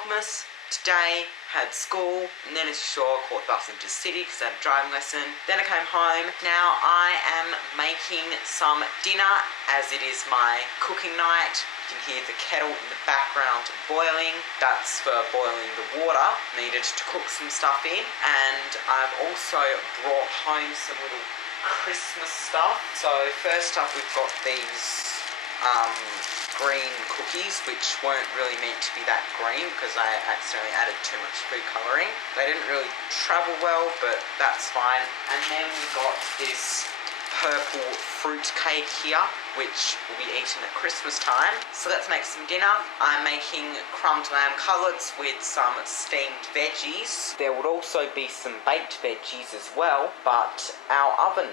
Vlogmas. Today had school, and then as usual caught the bus into the city because I had a driving lesson. Then I came home. Now I am making some dinner as it is my cooking night. You can hear the kettle in the background boiling. That's for boiling the water needed to cook some stuff in. And I've also brought home some little Christmas stuff. So first up we've got these green cookies, which weren't really meant to be that green because I accidentally added too much food colouring. They didn't really travel well, but that's fine. And then we got this purple fruit cake here, which will be eaten at Christmas time. So let's make some dinner. I'm making crumbed lamb cutlets with some steamed veggies. There would also be some baked veggies as well, but our oven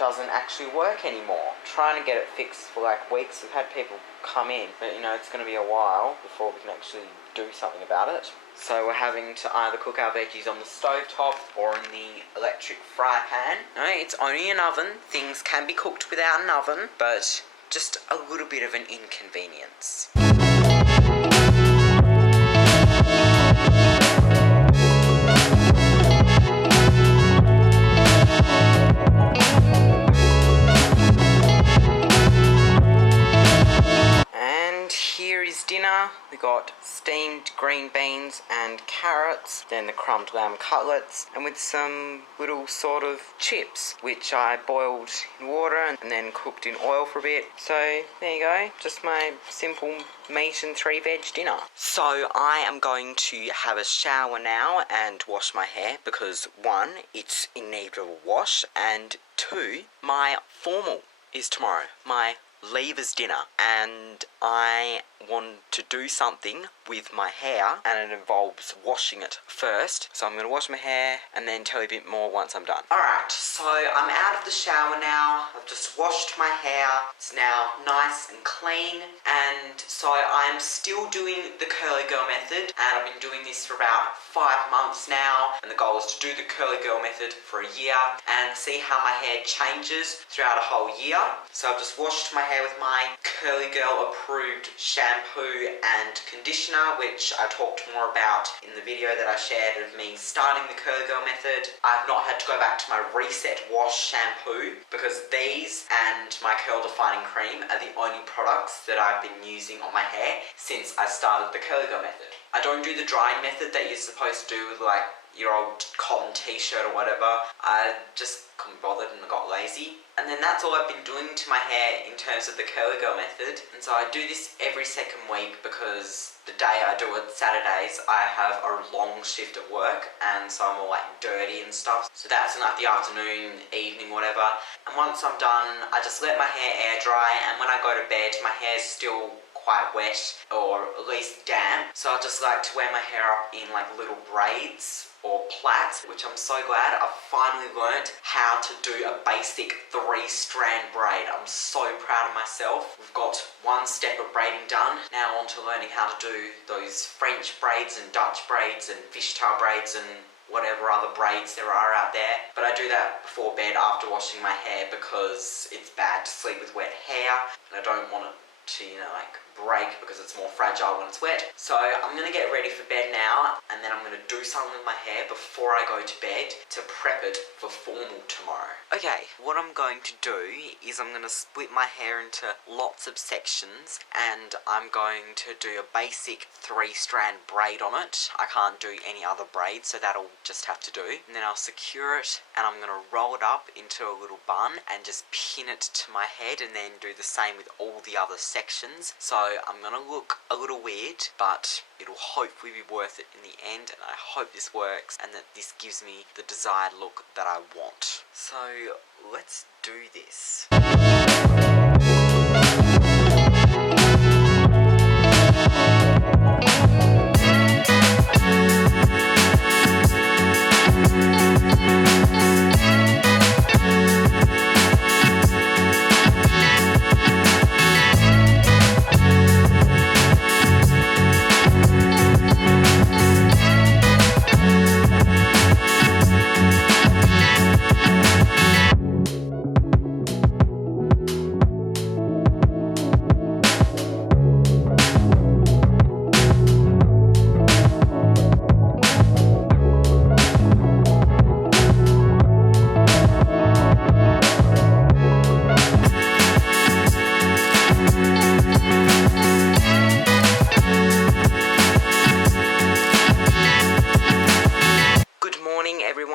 doesn't actually work anymore. Trying to get it fixed for like weeks. We've had people come in, but you know, it's going to be a while before we can actually do something about it. So we're having to either cook our veggies on the stovetop or in the electric fry pan. No, it's only an oven. Things can be cooked without an oven, but just a little bit of an inconvenience. Dinner, we got steamed green beans and carrots, then the crumbed lamb cutlets, and with some little sort of chips, which I boiled in water and then cooked in oil for a bit. So there you go, just my simple meat and 3 veg dinner. So I am going to have a shower now and wash my hair because 1, it's in need of a wash, and 2, my formal is tomorrow. My leavers dinner, and I want to do something with my hair, and it involves washing it first. So I'm going to wash my hair and then tell you a bit more once I'm done. Alright, so I'm out of the shower now. I've just washed my hair. It's now nice and clean, and so I'm still doing the curly girl method, and I've been doing this for about 5 months now, and the goal is to do the curly girl method for a year and see how my hair changes throughout a whole year. So I've just washed my hair with my curly girl approved shampoo and conditioner, which I talked more about in the video that I shared of me starting the curly girl method. I've not had to go back to my reset wash shampoo because these and my curl defining cream are the only products that I've been using on my hair since I started the curly girl method. I don't do the drying method that you're supposed to do with like your old cotton t-shirt or whatever. I just couldn't bother and got lazy. And then that's all I've been doing to my hair in terms of the curly girl method. And so I do this every second week because the day I do it, Saturdays, I have a long shift at work, and so I'm all like dirty and stuff. So that's in like the afternoon, evening, whatever. And once I'm done, I just let my hair air dry, and when I go to bed, my hair's still quite wet or at least damp. So I just like to wear my hair up in like little braids or plaits, which I'm so glad I've finally learnt how to do a basic 3-strand braid. I'm so proud of myself. We've got 1 step of braiding done. Now on to learning how to do those French braids and Dutch braids and fishtail braids and whatever other braids there are out there. But I do that before bed after washing my hair because it's bad to sleep with wet hair, and I don't want it to, you know, like break because it's more fragile when it's wet. So I'm going to get ready for bed now, and then I'm going to do something with my hair before I go to bed to prep it for formal tomorrow. Okay, what I'm going to do is I'm going to split my hair into lots of sections, and I'm going to do a basic 3-strand braid on it. I can't do any other braid, so that'll just have to do. And then I'll secure it, and I'm going to roll it up into a little bun and just pin it to my head, and then do the same with all the other sections. So I'm going to look a little weird, but it'll hopefully be worth it in the end, and I hope this works and that this gives me the desired look that I want. So let's do this.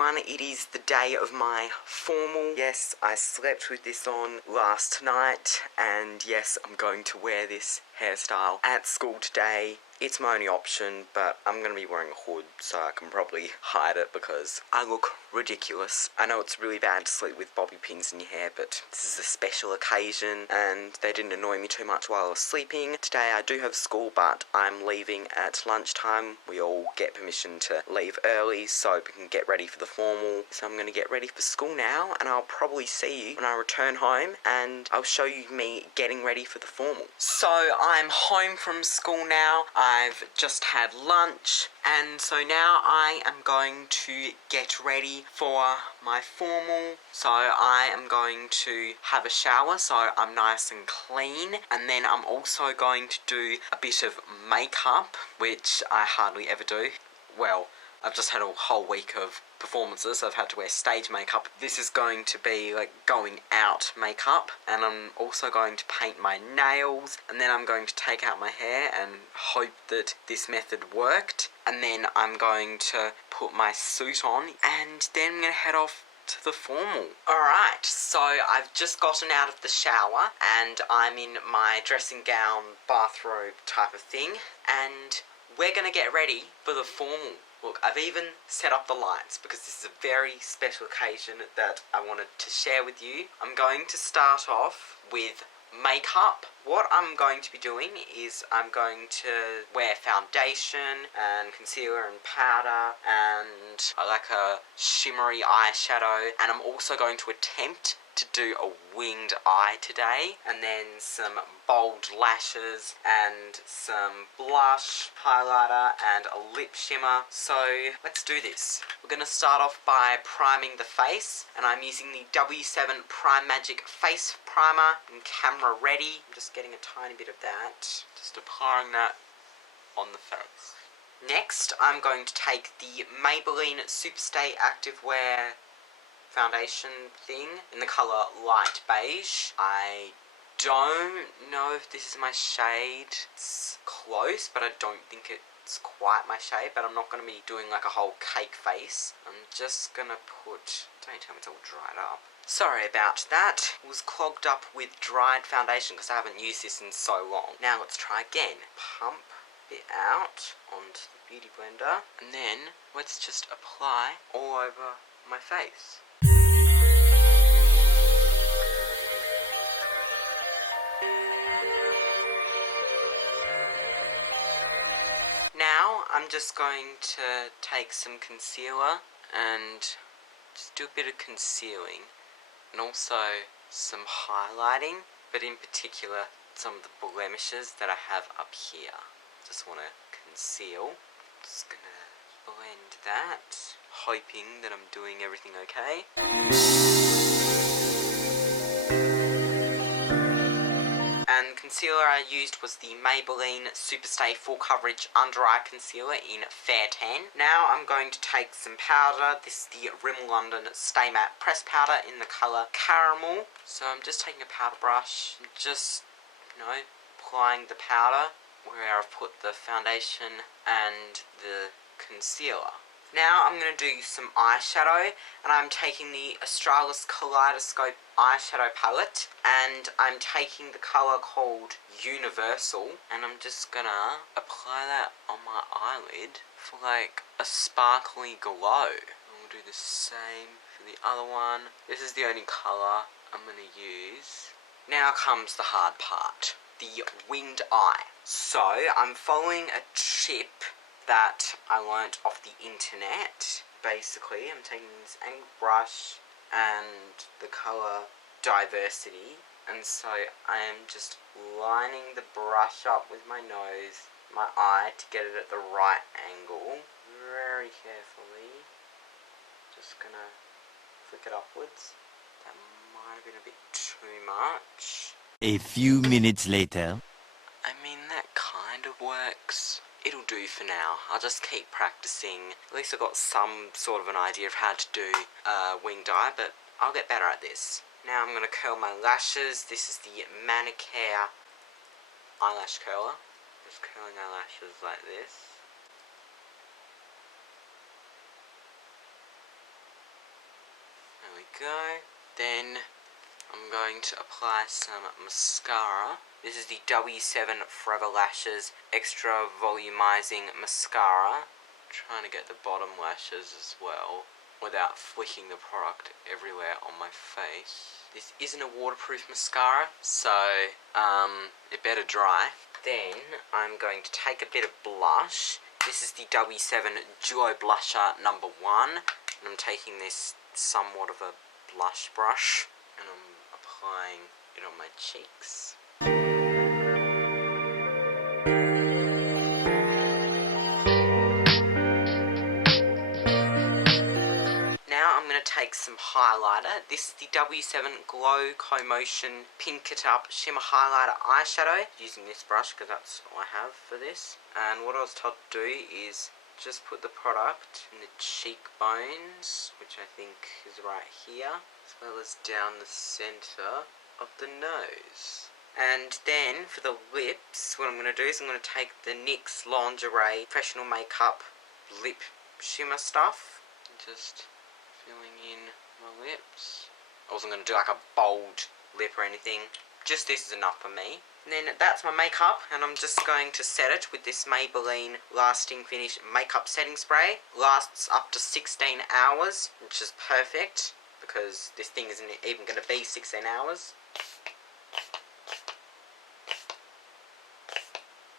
everyone, it is the day of my formal. Yes, I slept with this on last night, and yes, I'm going to wear this hairstyle at school today. It's my only option, but I'm going to be wearing a hood, so I can probably hide it because I look ridiculous. I know it's really bad to sleep with bobby pins in your hair, but this is a special occasion, and they didn't annoy me too much while I was sleeping. Today I do have school, but I'm leaving at lunchtime. We all get permission to leave early so we can get ready for the formal. So I'm going to get ready for school now, and I'll probably see you when I return home, and I'll show you me getting ready for the formal. So I'm home from school now. I've just had lunch, and so now I am going to get ready for my formal. So I am going to have a shower so I'm nice and clean, and then I'm also going to do a bit of makeup, which I hardly ever do. Well, I've just had a whole week of performances, so I've had to wear stage makeup. This is going to be like going out makeup, and I'm also going to paint my nails, and then I'm going to take out my hair and hope that this method worked, and then I'm going to put my suit on, and then I'm going to head off to the formal. Alright, so I've just gotten out of the shower, and I'm in my dressing gown, bathrobe type of thing, and we're going to get ready for the formal. Look, I've even set up the lights because this is a very special occasion that I wanted to share with you. I'm going to start off with makeup. What I'm going to be doing is I'm going to wear foundation and concealer and powder and like a shimmery eyeshadow, and I'm also going to attempt to do a winged eye today, and then some bold lashes and some blush, highlighter and a lip shimmer. So let's do this. We're going to start off by priming the face, and I'm using the W7 Prime Magic Face Primer in Camera Ready. I'm just getting a tiny bit of that, just applying that on the face. Next, I'm going to take the Maybelline Superstay Activewear foundation thing in the colour light beige. I don't know if this is my shade. It's close, but I don't think it's quite my shade, but I'm not going to be doing like a whole cake face. I'm just going to put... Don't tell me it's all dried up. Sorry about that. It was clogged up with dried foundation because I haven't used this in so long. Now let's try again. Pump it out onto the beauty blender, and then let's just apply all over my face. Now I'm just going to take some concealer and just do a bit of concealing, and also some highlighting, but in particular some of the blemishes that I have up here. Just want to conceal. Just gonna blend that, hoping that I'm doing everything okay. And concealer I used was the Maybelline Superstay Full Coverage Under Eye Concealer in Fair Tan. Now I'm going to take some powder. This is the Rimmel London Stay Matte Press Powder in the colour Caramel. So I'm just taking a powder brush and just, applying the powder where I've put the foundation and the concealer. Now I'm going to do some eyeshadow, and I'm taking the Australis Kaleidoscope eyeshadow palette, and I'm taking the colour called Universal, and I'm just going to apply that on my eyelid for like a sparkly glow. And we'll do the same for the other one. This is the only colour I'm going to use. Now comes the hard part, the winged eye. So I'm following a tip that I learnt off the internet. Basically, I'm taking this angled brush and the colour Diversity, and so I am just lining the brush up with my nose, my eye, to get it at the right angle, very carefully. Just gonna flick it upwards. That might have been a bit too much. A few minutes later. I mean, that kind of works. It'll do for now. I'll just keep practicing. At least I've got some sort of an idea of how to do winged eye, but I'll get better at this. Now I'm going to curl my lashes. This is the Manicare eyelash curler. Just curling our lashes like this. go. Then I'm going to apply some mascara. This is the W7 Forever Lashes Extra Volumizing Mascara. I'm trying to get the bottom lashes as well without flicking the product everywhere on my face. This isn't a waterproof mascara, so it better dry. Then I'm going to take a bit of blush. This is the W7 Duo Blusher number 1, and I'm taking this somewhat of a blush brush and I'm applying it on my cheeks. Now I'm going to take some highlighter. This is the W7 Glow Co-Motion Pink It Up Shimmer Highlighter Eyeshadow. Using this brush because that's all I have for this. And what I was told to do is just put the product in the cheekbones, which I think is right here, as well as down the centre of the nose. And then for the lips, what I'm going to do is I'm going to take the NYX Lingerie Professional Makeup Lip Shimmer stuff, just filling in my lips. I wasn't going to do like a bold lip or anything, just this is enough for me. And then that's my makeup, and I'm just going to set it with this Maybelline Lasting Finish Makeup Setting Spray. Lasts up to 16 hours, which is perfect, because this thing isn't even going to be 16 hours.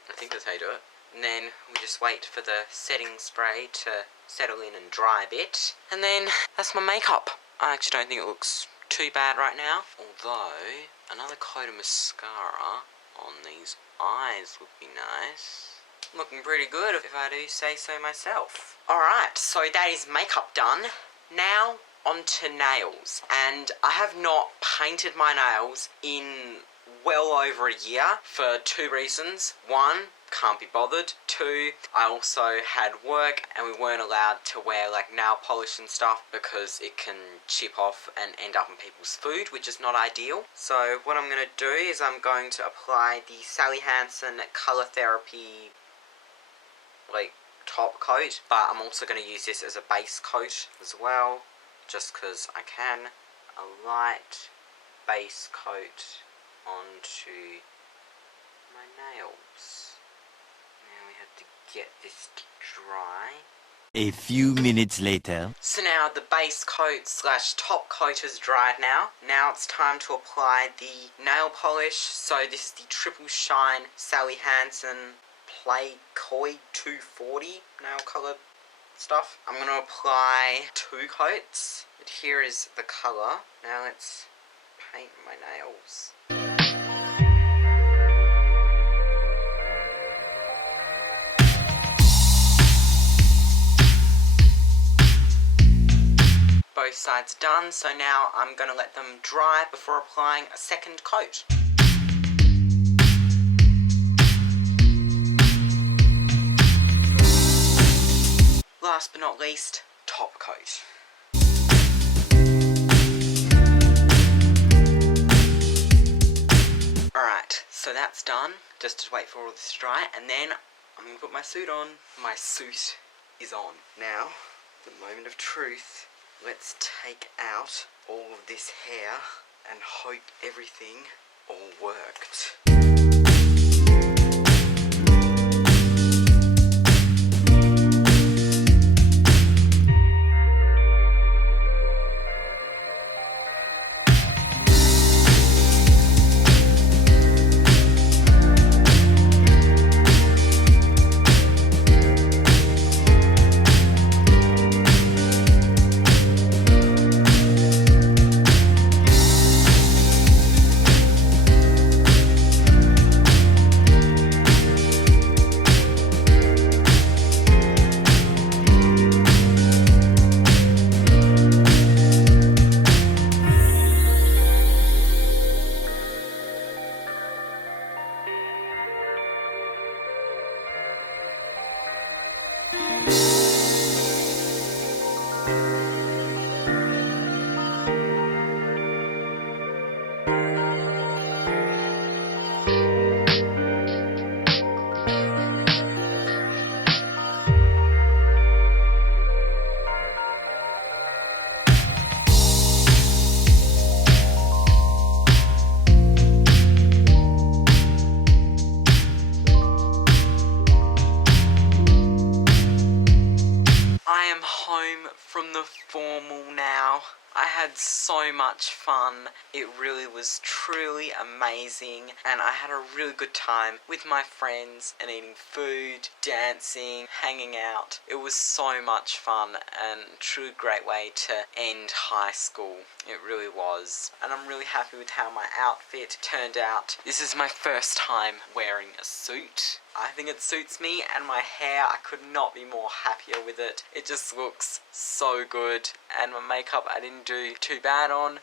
I think that's how you do it. And then we just wait for the setting spray to settle in and dry a bit. And then that's my makeup. I actually don't think it looks too bad right now. Although, another coat of mascara on these eyes would be nice. Looking pretty good if I do say so myself. Alright, so that is makeup done. Now onto nails. And I have not painted my nails in well over a year for 2 reasons. 1, can't be bothered. 2, I also had work and we weren't allowed to wear like nail polish and stuff because it can chip off and end up in people's food, which is not ideal. So what I'm going to do is I'm going to apply the Sally Hansen Colour Therapy like top coat, but I'm also going to use this as a base coat as well, just because I can. A light base coat onto my nails. Now we have to get this to dry. A few minutes later. So now the base coat / top coat is dried now. Now it's time to apply the nail polish. So this is the Triple Shine Sally Hansen Play Koi 240 nail colour stuff. I'm going to apply 2 coats. But here is the colour. Now let's paint my nails. Both sides done, so now I'm going to let them dry before applying a second coat. Last but not least, top coat. Alright, so that's done. Just to wait for all this to dry, and then I'm going to put my suit on. My suit is on. Now, the moment of truth. Let's take out all of this hair and hope everything all worked. I am home from the formal now. I had so much fun. It really was truly amazing, and I had a really good time with my friends and eating food, dancing, hanging out. It was so much fun and truly great way to end high school. It really was. And I'm really happy with how my outfit turned out. This is my first time wearing a suit. I think it suits me, and my hair, I could not be more happier with it. It just looks so good, and my makeup I didn't do too bad on.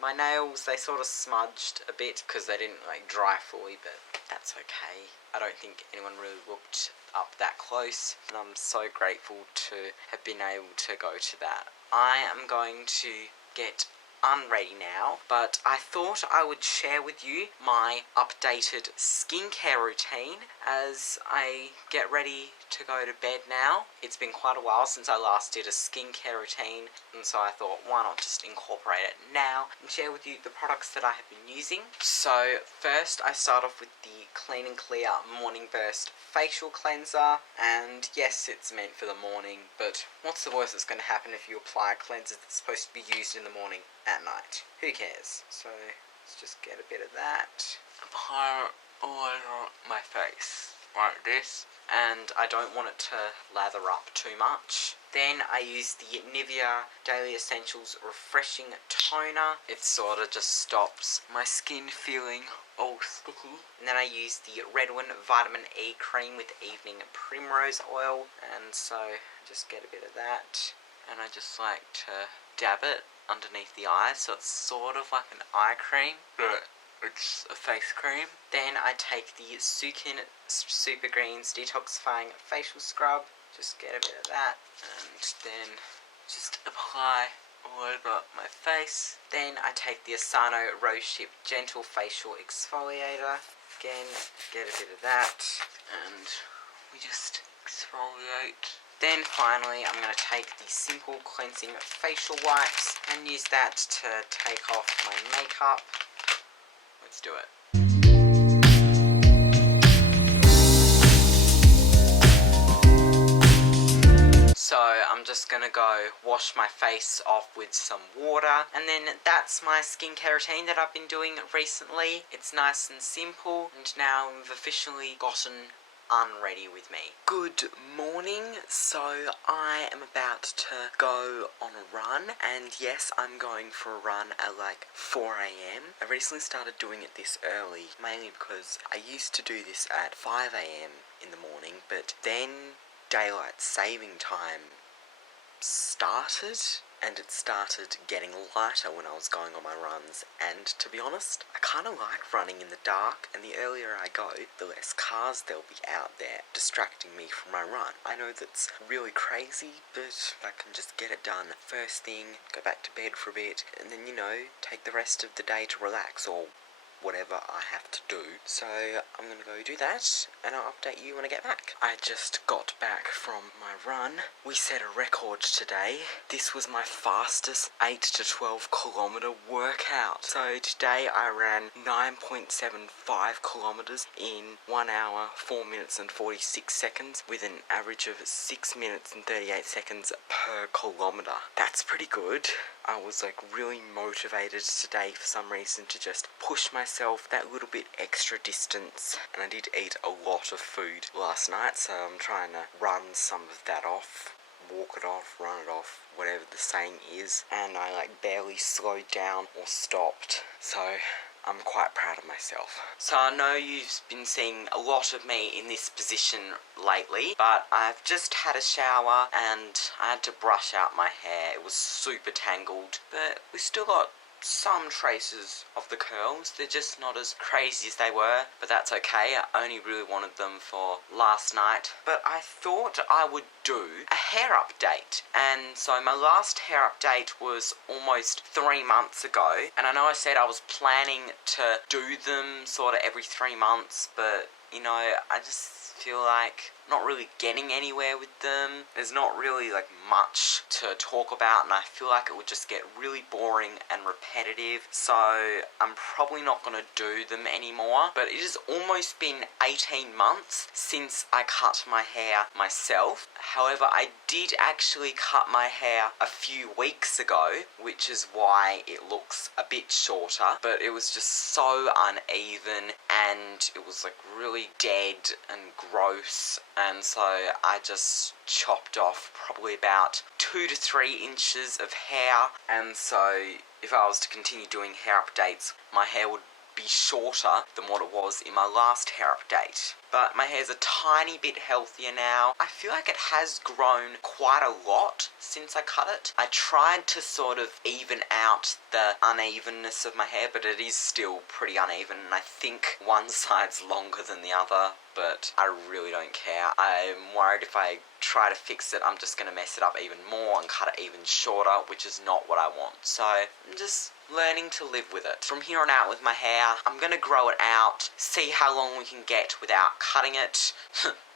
My nails, they sort of smudged a bit because they didn't like dry fully, but that's okay. I don't think anyone really looked up that close, and I'm so grateful to have been able to go to that. I am going to get unready now, but I thought I would share with you my updated skincare routine as I get ready to go to bed now. It's been quite a while since I last did a skincare routine, and so I thought, why not just incorporate it now and share with you the products that I have been using. So first I start off with the Clean and Clear Morning Burst Facial Cleanser, and yes, it's meant for the morning, but what's the worst that's going to happen if you apply a cleanser that's supposed to be used in the morning at night? Who cares? So let's just get a bit of that. Apply it all over my face like this, and I don't want it to lather up too much. Then I use the Nivea Daily Essentials Refreshing Toner. It sort of just stops my skin feeling all sticky. And then I use the Redwin Vitamin E Cream with Evening Primrose Oil, and so just get a bit of that, and I just like to dab it underneath the eye, so it's sort of like an eye cream, but it's a face cream. Then I take the Sukin Super Greens Detoxifying Facial Scrub, just get a bit of that, and then just apply all over my face. Then I take the Asano Rose Ship Gentle Facial Exfoliator, again, get a bit of that, and we just exfoliate. Then finally, I'm going to take the Simple Cleansing Facial Wipes and use that to take off my makeup. Let's do it. So I'm just going to go wash my face off with some water, and then that's my skincare routine that I've been doing recently. It's nice and simple, and now I've officially gotten unready with me. Good morning. So I am about to go on a run, and yes, I'm going for a run at like 4 a.m. I recently started doing it this early, mainly because I used to do this at 5 a.m. in the morning, but then daylight saving time started, and it started getting lighter when I was going on my runs, and to be honest, I kind of like running in the dark, and the earlier I go, the less cars there'll be out there distracting me from my run. I know that's really crazy, but I can just get it done first thing, go back to bed for a bit, and then, you know, take the rest of the day to relax, or whatever I have to do. So I'm going to go do that, and I'll update you when I get back. I just got back from my run. We set a record today. This was my fastest 8 to 12 kilometer workout. So today I ran 9.75 kilometers in 1 hour, 4 minutes and 46 seconds with an average of 6 minutes and 38 seconds per kilometer. That's pretty good. I was like really motivated today for some reason to just push myself that little bit extra distance, and I did eat a lot of food last night, so I'm trying to run some of that off, walk it off, run it off, whatever the saying is, and I like barely slowed down or stopped, so I'm quite proud of myself. So I know you've been seeing a lot of me in this position lately, but I've just had a shower and I had to brush out my hair. It was super tangled, but we still got some traces of the curls. They're just not as crazy as they were, but that's okay. I only really wanted them for last night. But I thought I would do a hair update, and so my last hair update was almost 3 months ago, and I know I said I was planning to do them sort of every 3 months, but you know, I just feel like not really getting anywhere with them. There's not really like much to talk about, and I feel like it would just get really boring and repetitive, so I'm probably not going to do them anymore. But it has almost been 18 months since I cut my hair myself. However, I did actually cut my hair a few weeks ago, which is why it looks a bit shorter, but it was just so uneven and it was like really dead and gross, and so I just chopped off probably about 2 to 3 inches of hair, and so if I was to continue doing hair updates, my hair would be shorter than what it was in my last hair update. But my hair's a tiny bit healthier now. I feel like it has grown quite a lot since I cut it. I tried to sort of even out the unevenness of my hair, but it is still pretty uneven, and I think one side's longer than the other, but I really don't care. I'm worried if I try to fix it, I'm just going to mess it up even more and cut it even shorter, which is not what I want. So I'm just learning to live with it. From here on out with my hair, I'm going to grow it out, see how long we can get without cutting it.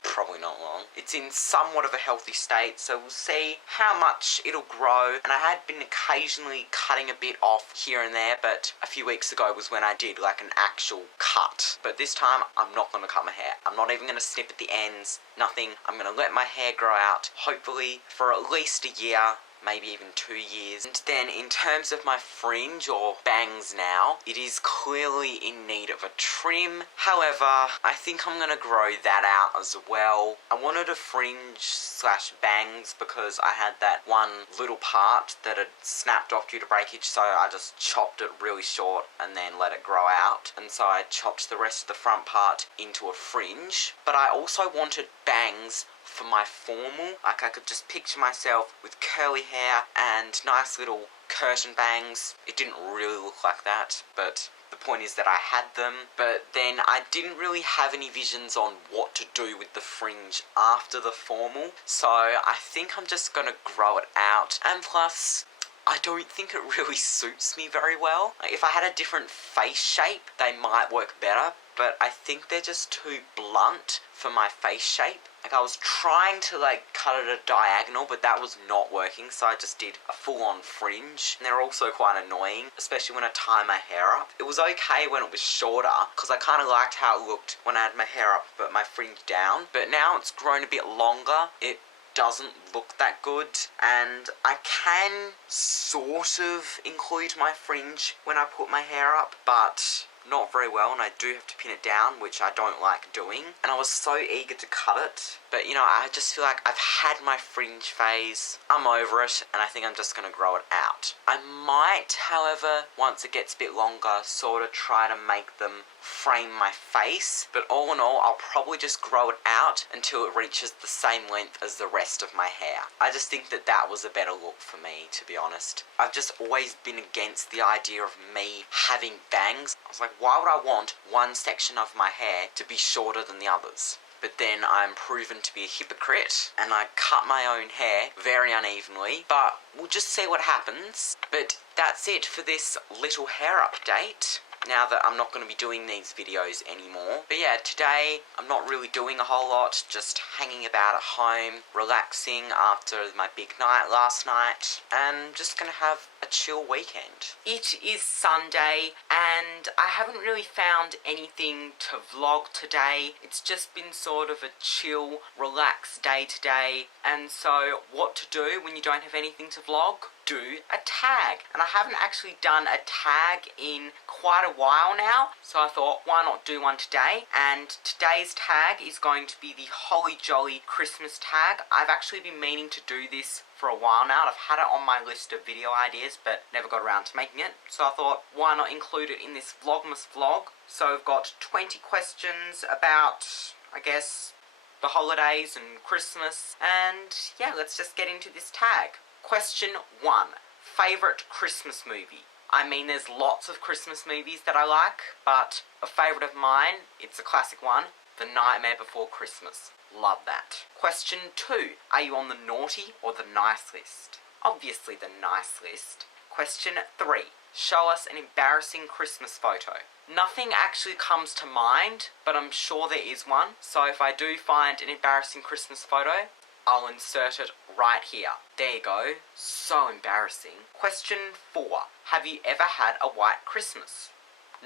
Probably not long. It's in somewhat of a healthy state, so we'll see how much it'll grow. And I had been occasionally cutting a bit off here and there, but a few weeks ago was when I did like an actual cut. But this time, I'm not going to cut my hair. I'm not even going to snip at the ends, nothing. I'm going to let my hair grow out, hopefully for at least a year, maybe even 2 years. And then in terms of my fringe or bangs now, it is clearly in need of a trim. However, I think I'm gonna grow that out as well. I wanted a fringe slash bangs because I had that one little part that had snapped off due to breakage, so I just chopped it really short and then let it grow out. And so I chopped the rest of the front part into a fringe. But I also wanted bangs for my formal. Like I could just picture myself with curly hair and nice little curtain bangs. It didn't really look like that, but the point is that I had them. But then I didn't really have any visions on what to do with the fringe after the formal, so I think I'm just gonna grow it out. And plus, I don't think it really suits me very well. Like, if I had a different face shape, they might work better, but I think they're just too blunt for my face shape. Like, I was trying to, like, cut it at a diagonal, but that was not working, so I just did a full-on fringe. And they're also quite annoying, especially when I tie my hair up. It was okay when it was shorter, because I kind of liked how it looked when I had my hair up, but my fringe down. But now it's grown a bit longer. It doesn't look that good, and I can sort of include my fringe when I put my hair up, but not very well, and I do have to pin it down, which I don't like doing. And I was so eager to cut it, but you know, I just feel like I've had my fringe phase. I'm over it, and I think I'm just going to grow it out. I might, however, once it gets a bit longer, sort of try to make them frame my face, but all in all, I'll probably just grow it out until it reaches the same length as the rest of my hair. I just think that that was a better look for me, to be honest. I've just always been against the idea of me having bangs. I was like, why would I want one section of my hair to be shorter than the others? But then I'm proven to be a hypocrite, and I cut my own hair very unevenly, but we'll just see what happens. But that's it for this little hair update, now that I'm not going to be doing these videos anymore. But yeah, today I'm not really doing a whole lot, just hanging about at home, relaxing after my big night last night, and just going to have a chill weekend. It is Sunday, and I haven't really found anything to vlog today. It's just been sort of a chill, relaxed day today, and so what to do when you don't have anything to vlog? Do a tag. And I haven't actually done a tag in quite a while now, so I thought, why not do one today? And today's tag is going to be the Holly Jolly Christmas tag. I've actually been meaning to do this for a while now. I've had it on my list of video ideas, but never got around to making it. So I thought, why not include it in this Vlogmas vlog? So I've got 20 questions about, I guess, the holidays and Christmas. And yeah, let's just get into this tag. Question 1. Favourite Christmas movie? I mean, there's lots of Christmas movies that I like, but a favourite of mine, it's a classic one, The Nightmare Before Christmas. Love that. Question 2. Are you on the naughty or the nice list? Obviously the nice list. Question 3. Show us an embarrassing Christmas photo. Nothing actually comes to mind, but I'm sure there is one. So if I do find an embarrassing Christmas photo, I'll insert it right here. There you go. So embarrassing. Question 4. Have you ever had a white Christmas?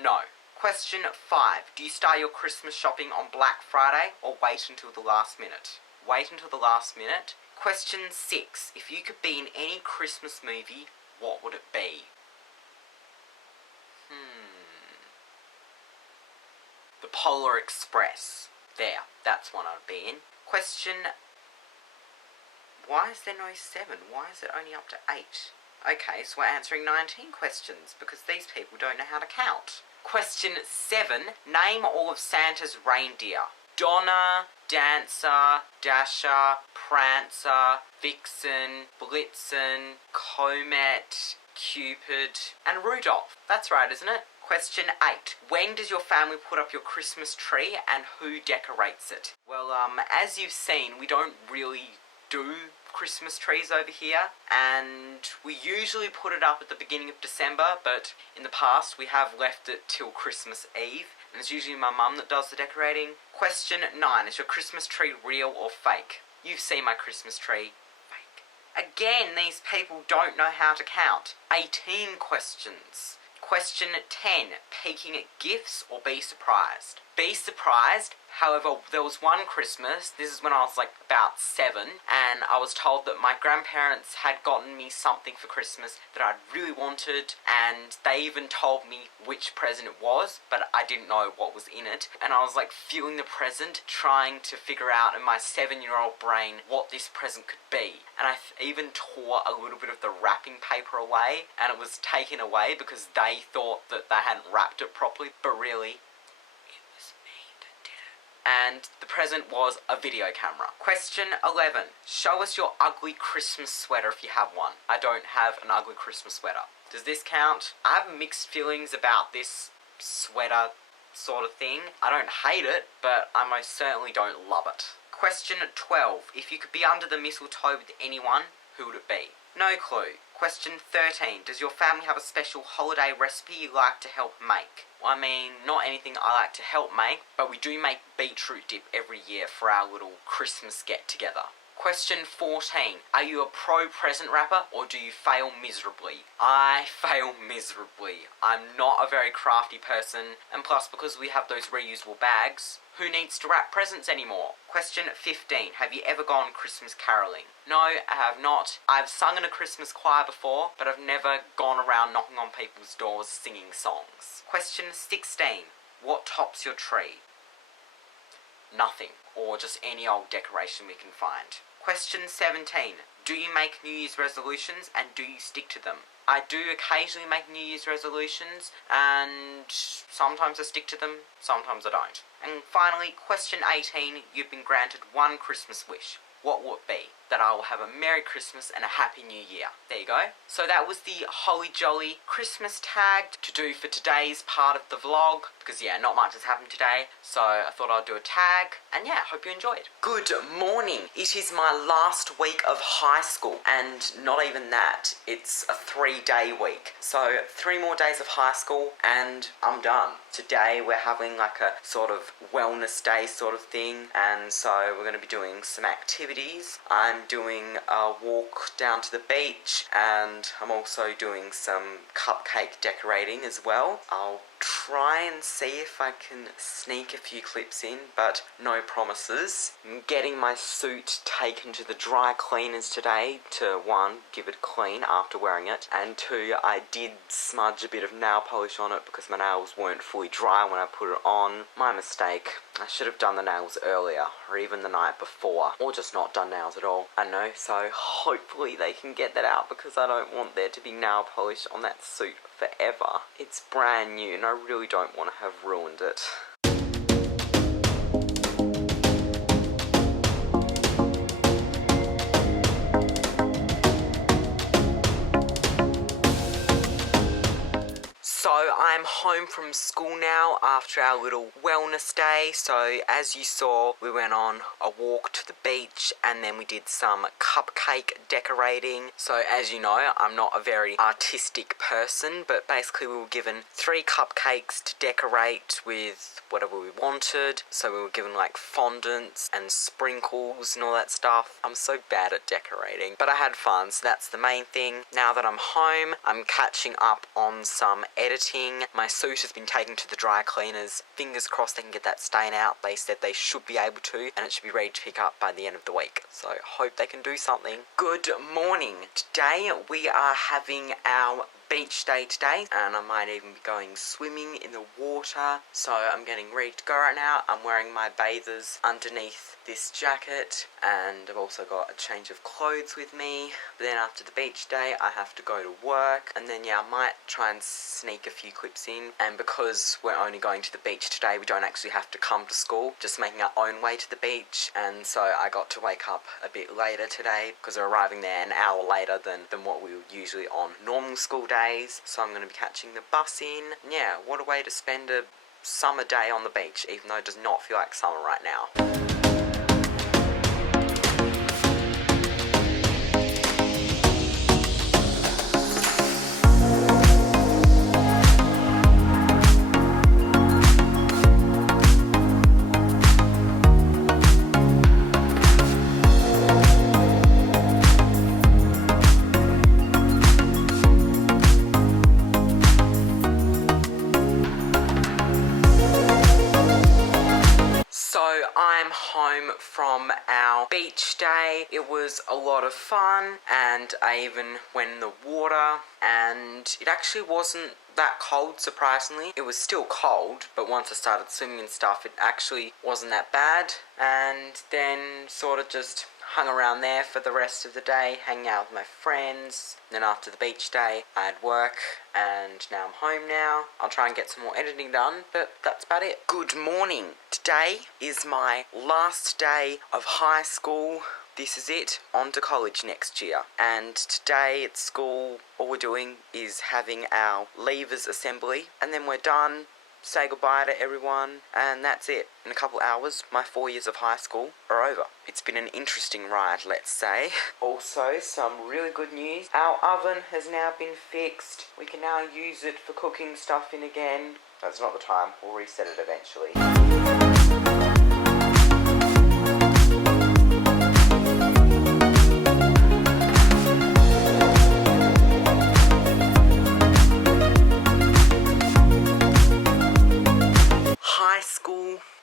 No. Question 5. Do you start your Christmas shopping on Black Friday or wait until the last minute? Wait until the last minute. Question 6. If you could be in any Christmas movie, what would it be? The Polar Express. There, that's one I'd be in. Question... Why is there no 7? Why is it only up to 8? Okay, so we're answering 19 questions because these people don't know how to count. Question 7. Name all of Santa's reindeer. Donna, Dancer, Dasher, Prancer, Vixen, Blitzen, Comet, Cupid, and Rudolph. That's right, isn't it? Question 8. When does your family put up your Christmas tree and who decorates it? Well, as you've seen, we don't really do Christmas trees over here, and we usually put it up at the beginning of December, but in the past we have left it till Christmas Eve, and it's usually my mum that does the decorating. Question 9. Is your Christmas tree real or fake? You've seen my Christmas tree. Fake. Again, these people don't know how to count. 18 questions. Question 10. Peeking at gifts or be surprised? Be surprised. However, there was one Christmas, this is when I was like about 7, and I was told that my grandparents had gotten me something for Christmas that I really wanted, and they even told me which present it was, but I didn't know what was in it, and I was like feeling the present, trying to figure out in my 7-year-old brain what this present could be. And I even tore a little bit of the wrapping paper away, and it was taken away because they thought that they hadn't wrapped it properly, but really, and the present was a video camera. Question 11. Show us your ugly Christmas sweater if you have one. I don't have an ugly Christmas sweater. Does this count? I have mixed feelings about this sweater sort of thing. I don't hate it, but I most certainly don't love it. Question 12. If you could be under the mistletoe with anyone, who would it be? No clue. Question 13. Does your family have a special holiday recipe you like to help make? Well, I mean, not anything I like to help make, but we do make beetroot dip every year for our little Christmas get-together. Question 14. Are you a pro present wrapper or do you fail miserably? I fail miserably. I'm not a very crafty person, and plus because we have those reusable bags, who needs to wrap presents anymore? Question 15. Have you ever gone Christmas caroling? No, I have not. I've sung in a Christmas choir before, but I've never gone around knocking on people's doors singing songs. Question 16. What tops your tree? Nothing, or just any old decoration we can find. Question 17. Do you make New Year's resolutions and do you stick to them? I do occasionally make New Year's resolutions and sometimes I stick to them, sometimes I don't. And finally, question 18. You've been granted one Christmas wish. What would it be? That I will have a Merry Christmas and a Happy New Year. There you go. So that was the Holly Jolly Christmas tag to do for today's part of the vlog. Because yeah, not much has happened today. So I thought I'd do a tag. And yeah, hope you enjoyed. Good morning. It is my last week of high school. And not even that. It's a 3-day week. So 3 more days of high school and I'm done. Today we're having like a sort of wellness day sort of thing. And so we're going to be doing some activities. I'm doing a walk down to the beach and I'm also doing some cupcake decorating as well. I'll try and see if I can sneak a few clips in, but no promises. I'm getting my suit taken to the dry cleaners today to 1, give it clean after wearing it, and 2, I did smudge a bit of nail polish on it because my nails weren't fully dry when I put it on. My mistake. I should have done the nails earlier, or even the night before, or just not done nails at all. I know, so hopefully they can get that out because I don't want there to be nail polish on that suit forever. It's brand new and I really don't want to have ruined it. So I I'm home from school now after our little wellness day. So as you saw, we went on a walk to the beach and then we did some cupcake decorating. So as you know, I'm not a very artistic person, but basically we were given 3 cupcakes to decorate with whatever we wanted. So we were given like fondants and sprinkles and all that stuff. I'm so bad at decorating, but I had fun, so that's the main thing. Now that I'm home, I'm catching up on some editing. My suit has been taken to the dry cleaners. Fingers crossed they can get that stain out. They said they should be able to, and it should be ready to pick up by the end of the week. So hope they can do something. Good morning. Today we are having our beach day today, and I might even be going swimming in the water. So I'm getting ready to go right now. I'm wearing my bathers underneath this jacket, and I've also got a change of clothes with me. But then after the beach day I have to go to work, and then I might try and sneak a few clips in. And because we're only going to the beach today, we don't actually have to come to school, just making our own way to the beach. And so I got to wake up a bit later today because we're arriving there an hour later than what we would usually on normal school days. So I'm going to be catching the bus in. Yeah, what a way to spend a summer day on the beach, even though it does not feel like summer right now. I'm home from our beach day. It was a lot of fun, and I even went in the water, and it actually wasn't that cold, surprisingly. It was still cold, but once I started swimming and stuff, it actually wasn't that bad. And then sort of just hung around there for the rest of the day, hanging out with my friends. Then after the beach day, I had work, and now I'm home now. I'll try and get some more editing done, but that's about it. Good morning. Today is my last day of high school. This is it, on to college next year. And today at school, all we're doing is having our leavers assembly, and then we're done. Say goodbye to everyone, and that's it. In a couple hours, my 4 years of high school are over. It's been an interesting ride, let's say. Also, some really good news. Our oven has now been fixed. We can now use it for cooking stuff in again. That's not the time. We'll reset it eventually.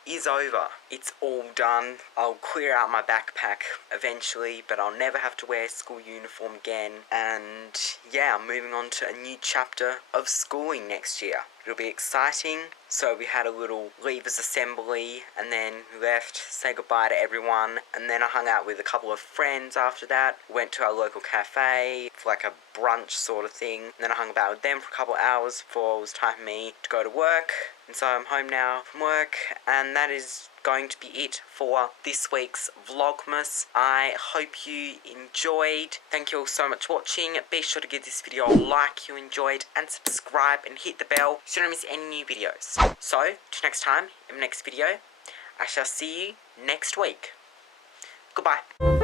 Is over. It's all done. I'll clear out my backpack eventually, but I'll never have to wear school uniform again. And yeah, I'm moving on to a new chapter of schooling next year. It'll be exciting. So we had a little leavers assembly, and then we left, say goodbye to everyone, and then I hung out with a couple of friends after that. Went to our local cafe for like a brunch sort of thing, and then I hung about with them for a couple of hours before it was time for me to go to work. And so I'm home now from work, and that is going to be it for this week's Vlogmas. I hope you enjoyed. Thank you all so much for watching. Be sure to give this video a like if you enjoyed, and subscribe and hit the bell so you don't miss any new videos. So, till next time, in the next video, I shall see you next week. Goodbye.